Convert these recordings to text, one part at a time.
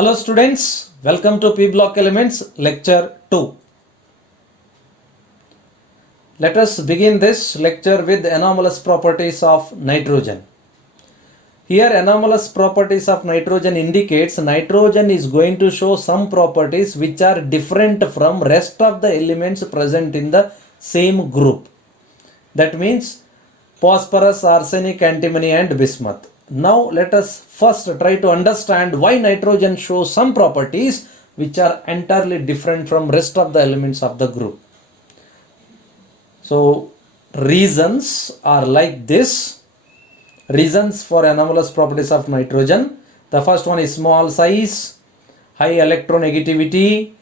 Hello students, welcome to P Block Elements lecture 2. Let us begin this lecture with anomalous properties of nitrogen. Here anomalous properties of nitrogen indicates nitrogen is going to show some properties which are different from rest of the elements present in the same group. That means phosphorus, arsenic, antimony and bismuth. Now let us first try to understand why nitrogen shows some properties which are entirely different from rest of the elements of the group. So reasons are like this. Reasons for anomalous properties of nitrogen. The first one is small size, high electronegativity,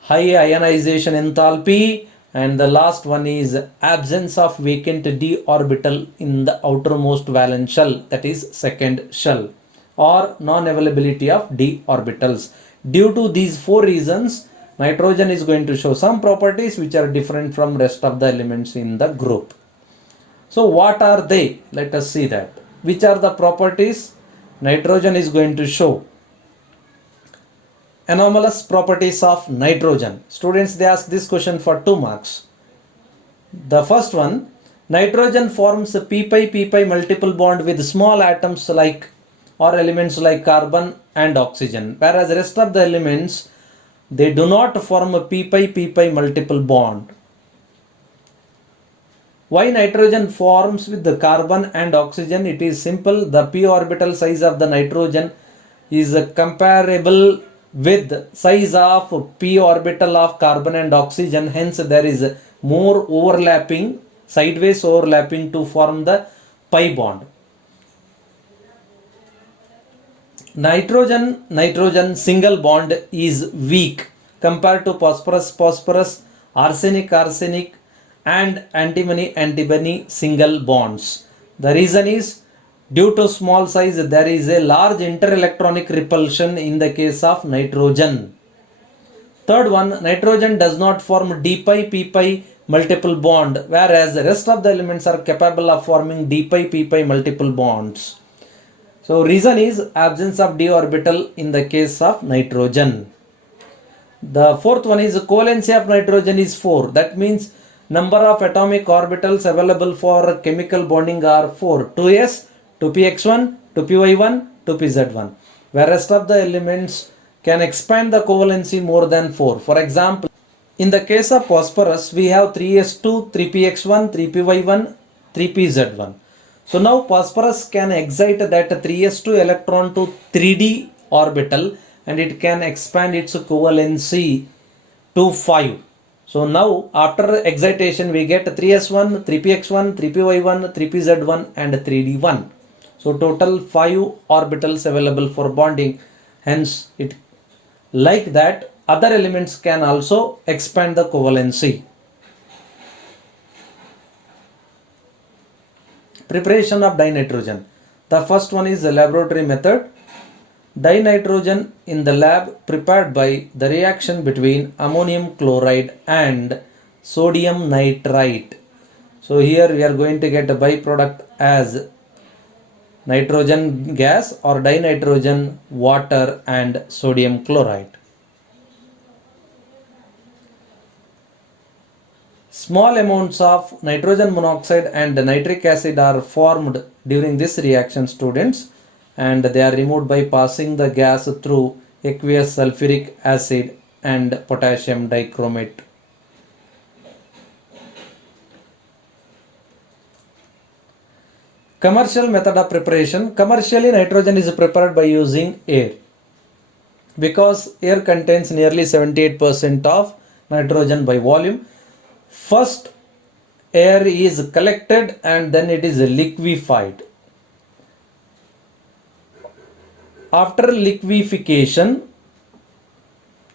high ionization enthalpy, and the last one is absence of vacant d orbital in the outermost valence shell, that is second shell, or non-availability of d orbitals. Due to these four reasons, nitrogen is going to show some properties which are different from rest of the elements in the group. So what are they? Let us see that. Which are the properties nitrogen is going to show? Anomalous properties of nitrogen. Students, they ask this question for 2 marks. The first one, nitrogen forms a p-pi multiple bond with small atoms like or elements like carbon and oxygen, whereas rest of the elements, they do not form a p-pi multiple bond. Why nitrogen forms with the carbon and oxygen? It is simple. The p orbital size of the nitrogen is comparable with size of p orbital of carbon and oxygen. Hence there is more overlapping, sideways overlapping to form the pi bond. Nitrogen single bond is weak compared to phosphorus, arsenic and antimony single bonds. The reason is due to small size there is a large interelectronic repulsion in the case of nitrogen. Third one, nitrogen does not form d-pi multiple bond, whereas the rest of the elements are capable of forming d-pi multiple bonds. So reason is absence of d orbital in the case of nitrogen. The fourth one is covalency of nitrogen is 4. That means number of atomic orbitals available for chemical bonding are 4. 2s, 2px1, 2py1, 2pz1. Where rest of the elements can expand the covalency more than 4. For example, in the case of phosphorus, we have 3s2, 3px1, 3py1, 3pz1. So now phosphorus can excite that 3s2 electron to 3d orbital and it can expand its covalency to 5. So now after excitation we get 3s1, 3px1, 3py1, 3pz1 and 3d1. So total 5 orbitals available for bonding. Hence it like that other elements can also expand the covalency. Preparation of dinitrogen. The first one is the laboratory method. Dinitrogen in the lab prepared by the reaction between ammonium chloride and sodium nitrite. So here we are going to get a byproduct as nitrogen gas or dinitrogen water and sodium chloride. Small amounts of nitrogen monoxide and nitric acid are formed during this reaction, students, and they are removed by passing the gas through aqueous sulfuric acid and potassium dichromate. Commercial method of preparation. Commercially, nitrogen is prepared by using air. Because air contains nearly 78% of nitrogen by volume, first air is collected and then it is liquefied. After liquefaction,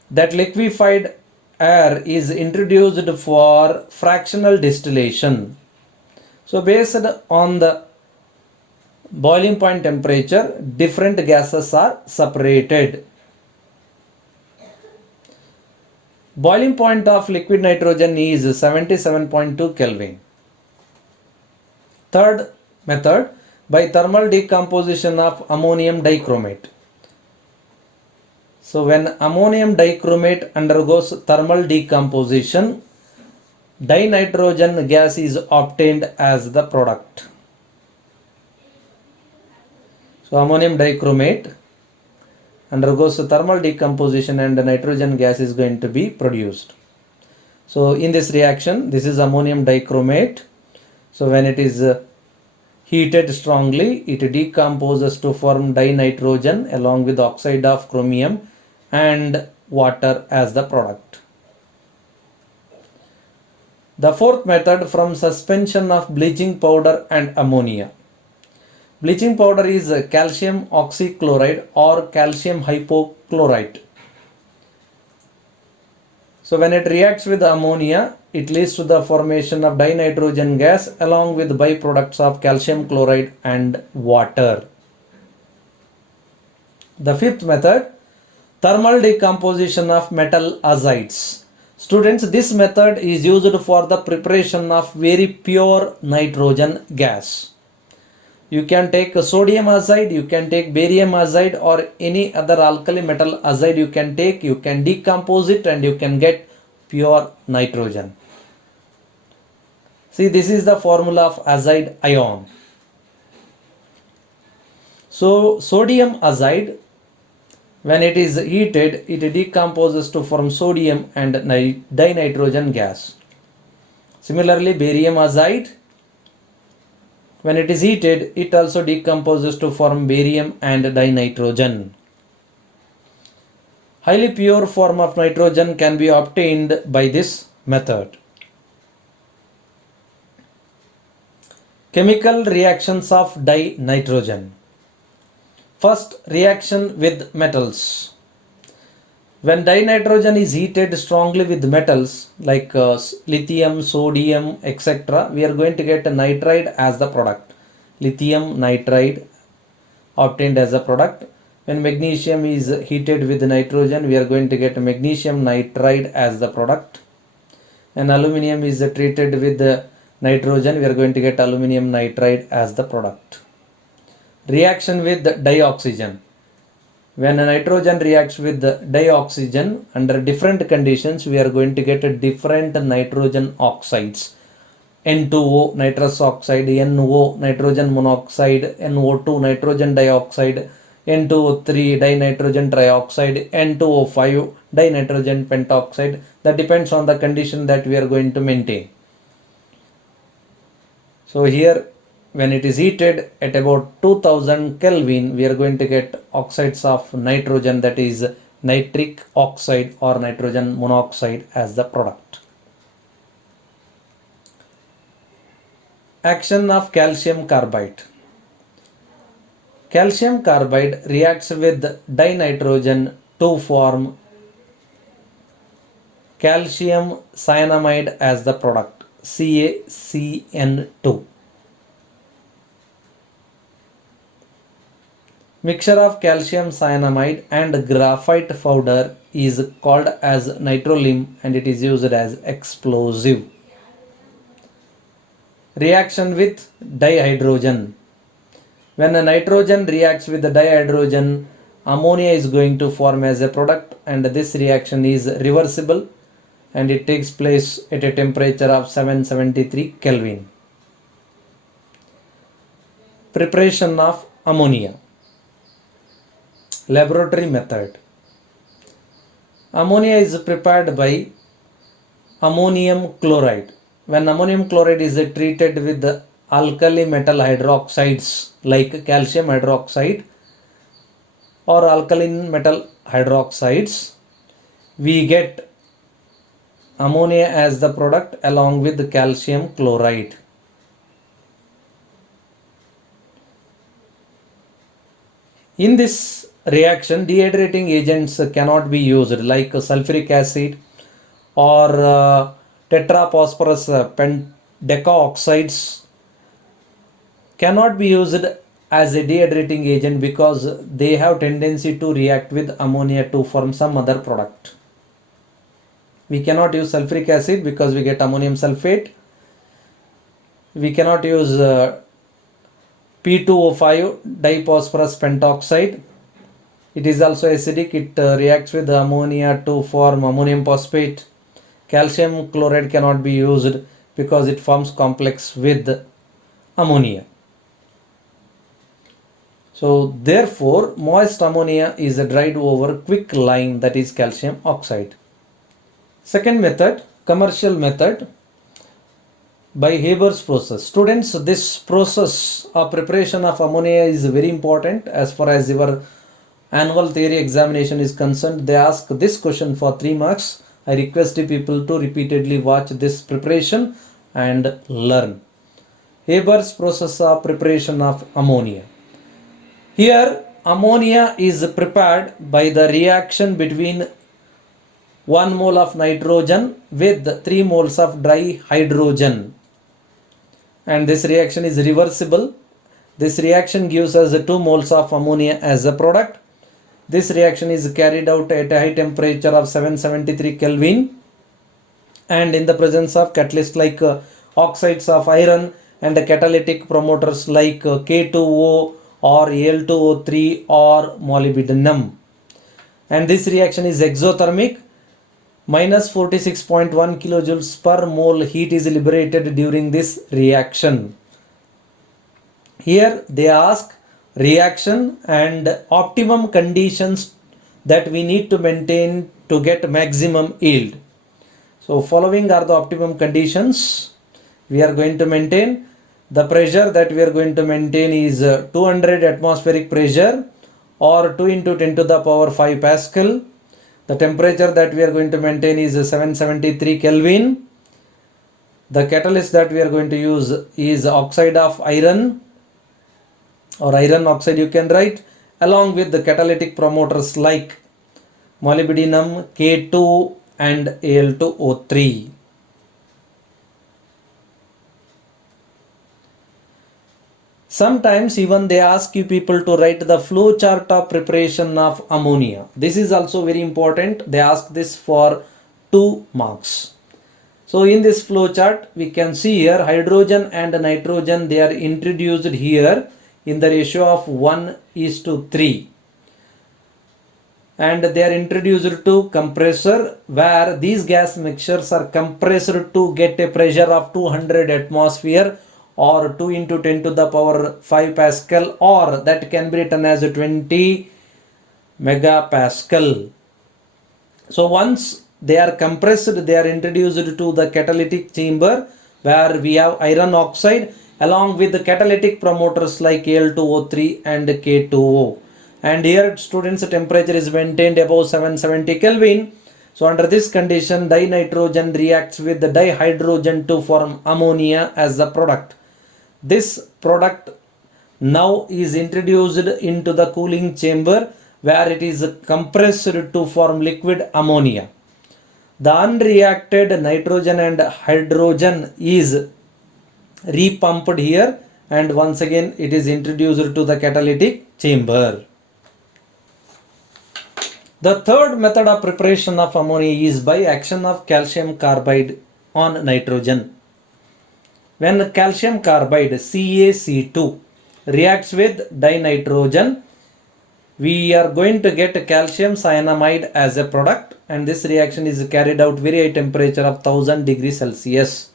that liquefied air is introduced for fractional distillation. So based on the boiling point temperature, different gases are separated. Boiling point of liquid nitrogen is 77.2 Kelvin. Third method, by thermal decomposition of ammonium dichromate. So when ammonium dichromate undergoes thermal decomposition, dinitrogen gas is obtained as the product. So ammonium dichromate undergoes thermal decomposition and nitrogen gas is going to be produced. So in this reaction, this is ammonium dichromate. So when it is heated strongly, it decomposes to form dinitrogen along with oxide of chromium and water as the product. The fourth method, from suspension of bleaching powder and ammonia. Bleaching powder is calcium oxychloride or calcium hypochlorite. So when it reacts with ammonia, it leads to the formation of dinitrogen gas along with byproducts of calcium chloride and water. The fifth method, thermal decomposition of metal azides. Students, this method is used for the preparation of very pure nitrogen gas. You can take sodium azide, you can take barium azide, or any other alkali metal azide you can take. You can decompose it and you can get pure nitrogen. See, this is the formula of azide ion. So sodium azide, when it is heated, it decomposes to form sodium and dinitrogen gas. Similarly, barium azide, when it is heated, it also decomposes to form barium and dinitrogen. Highly pure form of nitrogen can be obtained by this method. Chemical reactions of dinitrogen. First, reaction with metals. When dinitrogen is heated strongly with metals like lithium, sodium, etc., we are going to get nitride as the product. Lithium nitride obtained as a product. When magnesium is heated with nitrogen, we are going to get magnesium nitride as the product. When aluminum is treated with nitrogen, we are going to get aluminum nitride as the product. Reaction with dioxygen. When a nitrogen reacts with dioxygen under different conditions, we are going to get different nitrogen oxides. N2O nitrous oxide, NO nitrogen monoxide, NO2 nitrogen dioxide, N2O3 dinitrogen trioxide, N2O5 dinitrogen pentoxide. That depends on the condition that we are going to maintain. So here, when it is heated at about 2000 Kelvin, we are going to get oxides of nitrogen, that is nitric oxide or nitrogen monoxide as the product. Action of calcium carbide. Calcium carbide reacts with dinitrogen to form calcium cyanamide as the product, CaCN2. Mixture of calcium cyanamide and graphite powder is called as nitrolim and it is used as explosive. Reaction with dihydrogen. When a nitrogen reacts with the dihydrogen, ammonia is going to form as a product, and this reaction is reversible and it takes place at a temperature of 773 Kelvin. Preparation of ammonia. Laboratory method. Ammonia is prepared by ammonium chloride. When ammonium chloride is treated with the alkali metal hydroxides like calcium hydroxide or alkaline metal hydroxides, we get ammonia as the product along with the calcium chloride. In this reaction, dehydrating agents cannot be used like sulfuric acid or tetraphosphorus decaoxides cannot be used as a dehydrating agent because they have tendency to react with ammonia to form some other product. We cannot use sulfuric acid because we get ammonium sulfate. We cannot use P2O5 diphosphorus pentoxide It is also acidic. It reacts with ammonia to form ammonium phosphate. Calcium chloride cannot be used because it forms complex with ammonia. So therefore, moist ammonia is a dried over quick lime, that is calcium oxide. Second method, commercial method, by Haber's process. Students, this process of preparation of ammonia is very important as far as your annual theory examination is concerned. They ask this question for 3 marks. I request the people to repeatedly watch this preparation and learn. Haber's process of preparation of ammonia. Here, ammonia is prepared by the reaction between 1 mole of nitrogen with 3 moles of dry hydrogen. And this reaction is reversible. This reaction gives us 2 moles of ammonia as a product. This reaction is carried out at a high temperature of 773 Kelvin and in the presence of catalysts like oxides of iron and catalytic promoters like K2O or Al2O3 or molybdenum. And this reaction is exothermic. Minus 46.1 kilojoules per mole heat is liberated during this reaction. Here they ask reaction and optimum conditions that we need to maintain to get maximum yield. So following are the optimum conditions we are going to maintain. The pressure that we are going to maintain is 200 atmospheric pressure or 2 into 10 to the power 5 Pascal. The temperature that we are going to maintain is 773 Kelvin. The catalyst that we are going to use is oxide of iron or iron oxide you can write, along with the catalytic promoters like molybdenum, K2 and Al2O3. Sometimes even they ask you people to write the flow chart of preparation of ammonia. This is also very important. They ask this for 2 marks. So in this flow chart we can see here hydrogen and nitrogen, they are introduced here in the ratio of 1:3. And they are introduced to compressor where these gas mixtures are compressed to get a pressure of 200 atmosphere or 2 into 10 to the power 5 Pascal, or that can be written as 20 megapascal. So once they are compressed, they are introduced to the catalytic chamber where we have iron oxide along with the catalytic promoters like Al2O3 and K2O. And here students, temperature is maintained above 770 Kelvin. So under this condition, dinitrogen reacts with the dihydrogen to form ammonia as the product. This product now is introduced into the cooling chamber where it is compressed to form liquid ammonia. The unreacted nitrogen and hydrogen is repumped here and once again it is introduced to the catalytic chamber. The third method of preparation of ammonia is by action of calcium carbide on nitrogen. When calcium carbide CaC2 reacts with dinitrogen, we are going to get calcium cyanamide as a product, and this reaction is carried out very high temperature of 1000 degrees Celsius.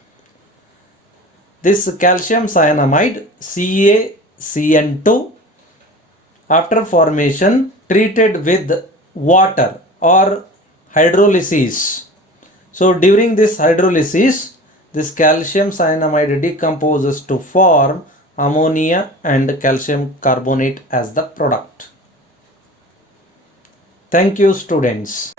This calcium cyanamide CaCN2 after formation treated with water or hydrolysis. So during this hydrolysis, this calcium cyanamide decomposes to form ammonia and calcium carbonate as the product. Thank you, students.